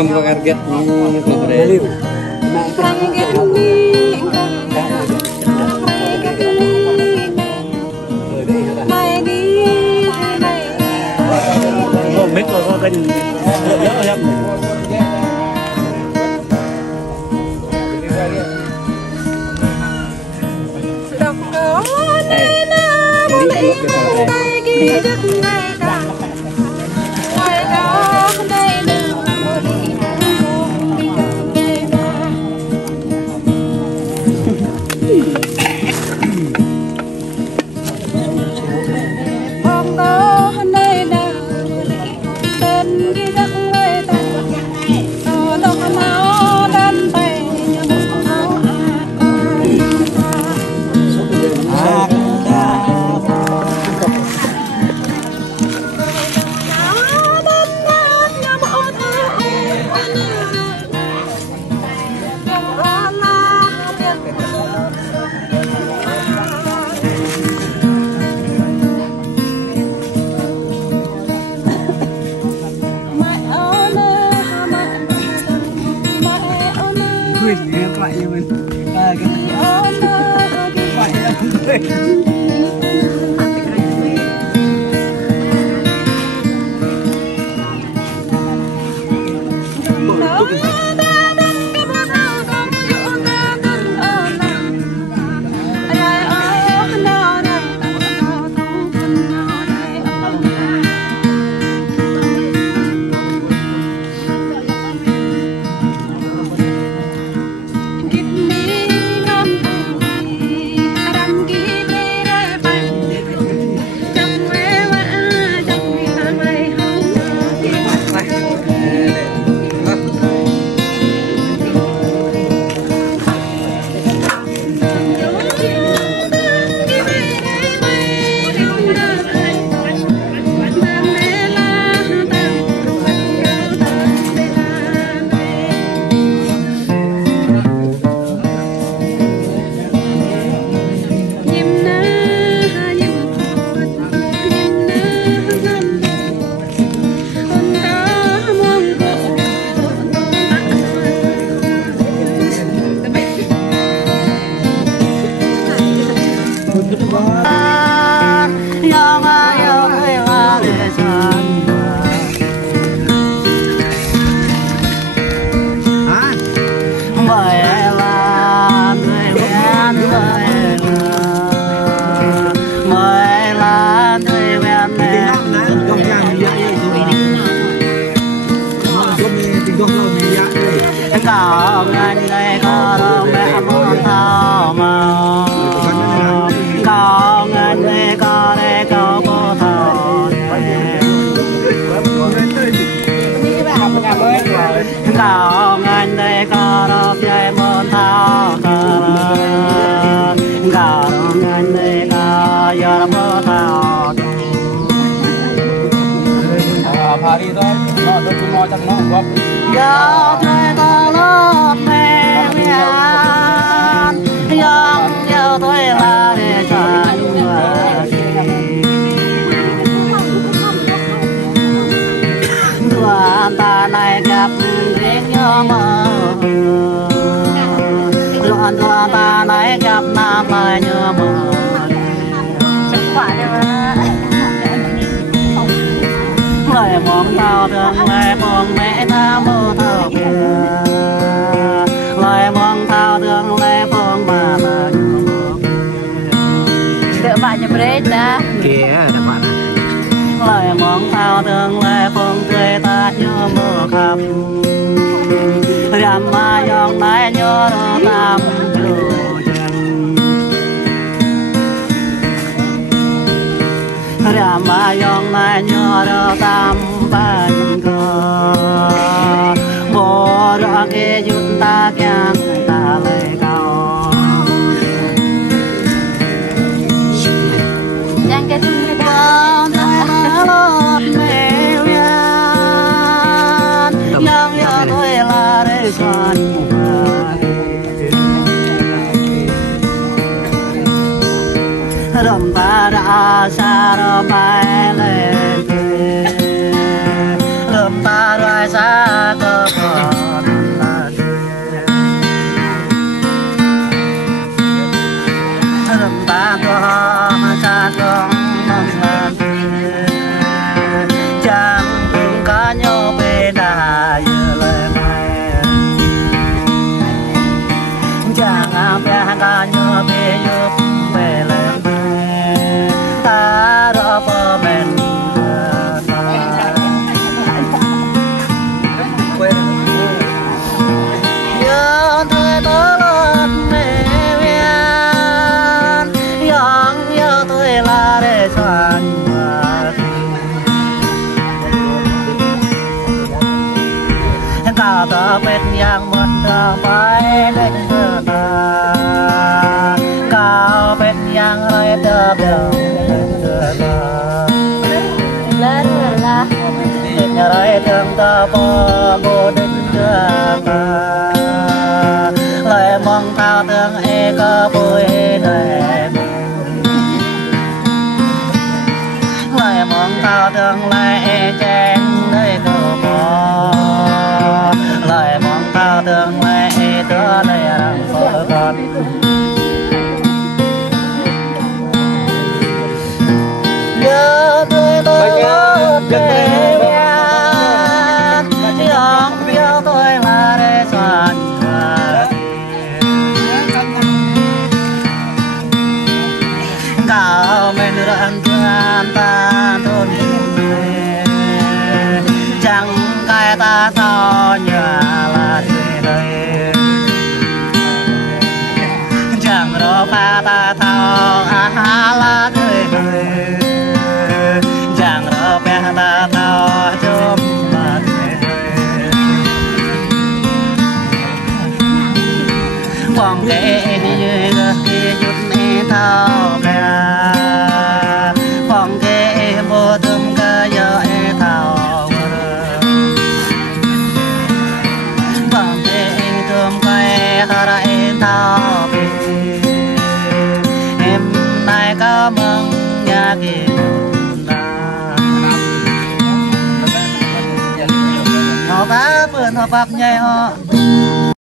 Target ni beliau. Mấy người có bên đỡ em. nhà mà dòng này nhớ đâu tam ban cơ bộ rõ kia chúng ta kẹn ta lấy cao Yang cái thứ đó là lót mê liên yang nhớ tôi là để xoan rầm ta đã xa rầm bay lên rầm ta rồi xa cơ còn là rầm ta có xa còn là chẳng từng cá nhau bên đà giờ lên chẳng am bé cá nhau bên dục về lên ta đã phơ men nhớ tôi lớn mê viên yang nhớ tôi là để xoan ta ta bên yang mất ta phải đến ta cao bên yang lại ta đều lớn là nhà lại thương ta bơ bồ định thương lại mong thao thương e có vui đời lại mong thao thương lại e chen nơi cơ mò lại mong thao thương lại e tớ nơi rằng phở con nhớ tôi lớn để yêu tôi là để xoan cao men rạng thương ta thôn chẳng cái ta sao nhà là đời chẳng rõ pha ta thao là đời chẳng rõ pha ta thao chôm là vòng kê như kia chút nè thao bè vòng kê vô tâm ca giờ e thao vòng kê tâm cây ra e thao bè em nay cảm ơn nhà kia họ phá vườn họ phập nhảy họ